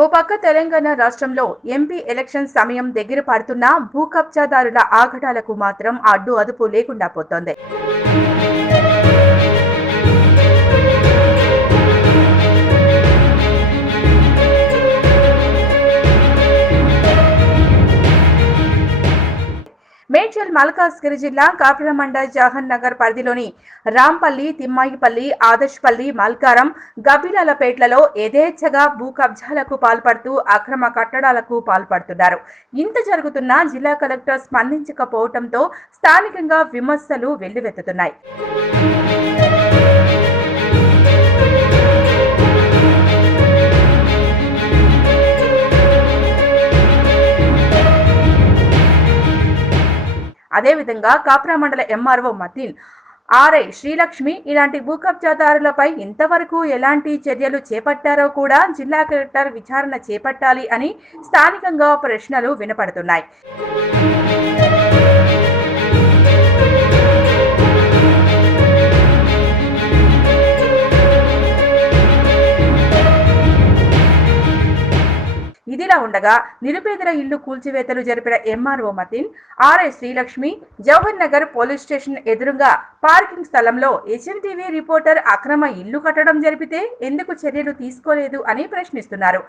ఓ పక్క తెలంగాణ రాష్ట్రంలో MP election సమయం దగ్గర పడుతున్నా భూ కబ్జాదారుల ఆగడాలకు మాత్రం అడ్డు అదుపు లేకుండా పోతోంది. మేడ్చల్ మల్కాజ్గిరి జిల్లా కాపురమండ జవహర్ నగర్ పరిధిలోని రాంపల్లి, తిమ్మాయిపల్లి, ఆదర్శపల్లి, మల్కారం, గబ్బిలాలపేట్లలో యథేచ్ఛగా భూ కబ్జాలకు పాల్పడుతూ అక్రమ కట్టడాలకు పాల్పడుతున్నారు. ఇంత జరుగుతున్నా జిల్లా కలెక్టర్ స్పందించకపోవడంతో స్థానికంగా విమర్శలు వెల్లువెత్తుతున్నాయి. అదేవిధంగా కాప్రా మండల ఎంఆర్ఓ మతిన్, ఆర్ఐ శ్రీలక్ష్మి ఇలాంటి భూ కబ్జాదారులపై ఇంతవరకు ఎలాంటి చర్యలు చేపట్టారో కూడా జిల్లా కలెక్టర్ విచారణ చేపట్టాలి అని స్థానికంగా ప్రశ్నలు వినపడుతున్నాయి. ఇదిలా ఉండగా నిరుపేదల ఇల్లు కూల్చివేతలు జరిపిన MRO Mateen, RI Srilakshmi Jawahar Nagar police station ఎదురుగా పార్కింగ్ స్థలంలో హెచ్ఎంటీవీ రిపోర్టర్ అక్రమ ఇల్లు కట్టడం జరిపితే ఎందుకు చర్యలు తీసుకోలేదు అని ప్రశ్నిస్తున్నారు.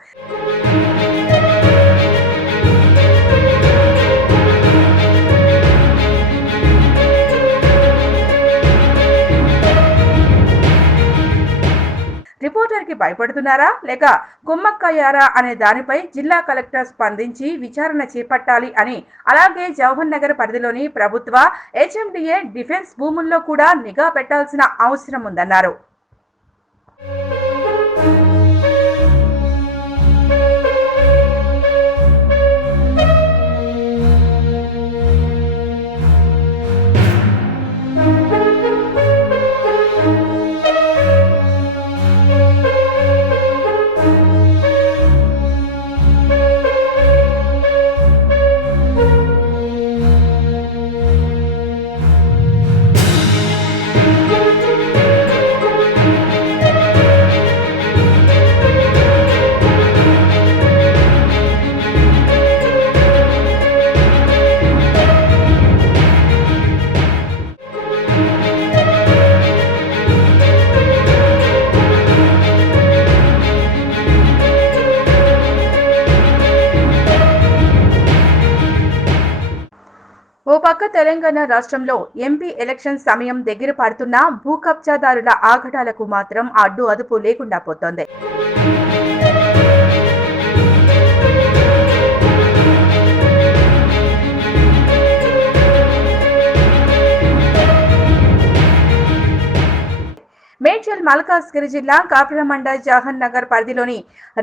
రిపోర్టర్ కి భయపడుతున్నారా లేక కుమ్మక్కయ్యారా అనే దానిపై జిల్లా కలెక్టర్ స్పందించి విచారణ చేపట్టాలి అని, అలాగే జవహర్ నగర్ పరిధిలోని ప్రభుత్వ హెచ్ఎండిఏ డిఫెన్స్ భూముల్లో కూడా నిఘా పెట్టాల్సిన అవసరం ఉందన్నారు. ఓ పక్క తెలంగాణ రాష్ట్రంలో ఎంపీ ఎలక్షన్ సమయం దగ్గర పడుతున్నా భూ కబ్జాదారుల ఆగడాలకు మాత్రం అడ్డు అదుపు లేకుండా పోతోంది. మేడ్చల్ మల్కాజ్గిరి జిల్లా కాపురమండ జవహర్ నగర్ పరిధిలోని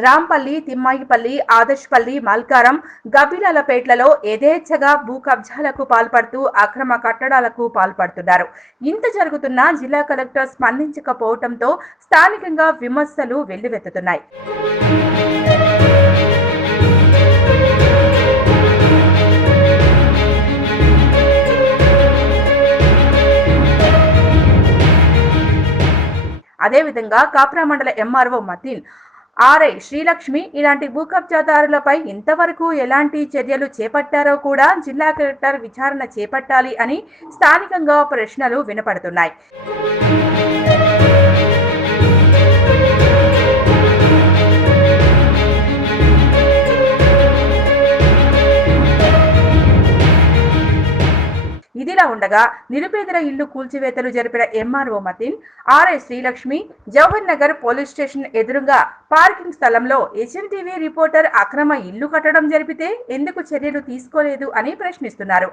రాంపల్లి, తిమ్మాయిపల్లి, ఆదర్శపల్లి, మల్కారం, గబ్బిలాలపేట్లలో యథేచ్ఛగా భూ కబ్జాలకు పాల్పడుతూ అక్రమ కట్టడాలకు పాల్పడుతున్నారు. ఇంత జరుగుతున్నా జిల్లా కలెక్టర్ స్పందించకపోవడంతో స్థానికంగా విమర్శలు వెల్లువెత్తుతున్నాయి. అదేవిధంగా కాప్రా మండల ఎంఆర్ఓ మతిన్, ఆర్ఐ శ్రీలక్ష్మి ఇలాంటి భూ కబ్జాదారులపై ఇంతవరకు ఎలాంటి చర్యలు చేపట్టారో కూడా జిల్లా కలెక్టర్ విచారణ చేపట్టాలి అని స్థానికంగా ప్రశ్నలు వినపడుతున్నాయి. ఇదిలా ఉండగా నిరుపేదల ఇల్లు కూల్చివేతలు జరిపిన MRO Mateen, RI Srilakshmi Jawahar Nagar police station ఎదురుగా పార్కింగ్ స్థలంలో హెచ్ఎంటీవీ రిపోర్టర్ అక్రమ ఇల్లు కట్టడం జరిపితే ఎందుకు చర్యలు తీసుకోలేదు అని ప్రశ్నిస్తున్నారు.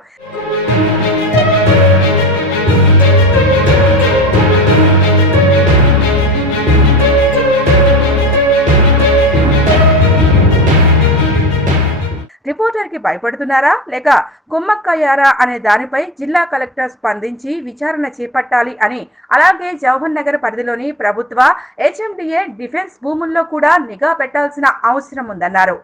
రిపోర్టర్ కి భయపడుతున్నారా లేక కుమ్మక్కయ్యారా అనే దానిపై జిల్లా కలెక్టర్ స్పందించి విచారణ చేపట్టాలి అని, అలాగే జవహర్ నగర్ పరిధిలోని ప్రభుత్వ హెచ్ఎండిఏ డిఫెన్స్ భూముల్లో కూడా నిఘా పెట్టాల్సిన అవసరం ఉందన్నారు.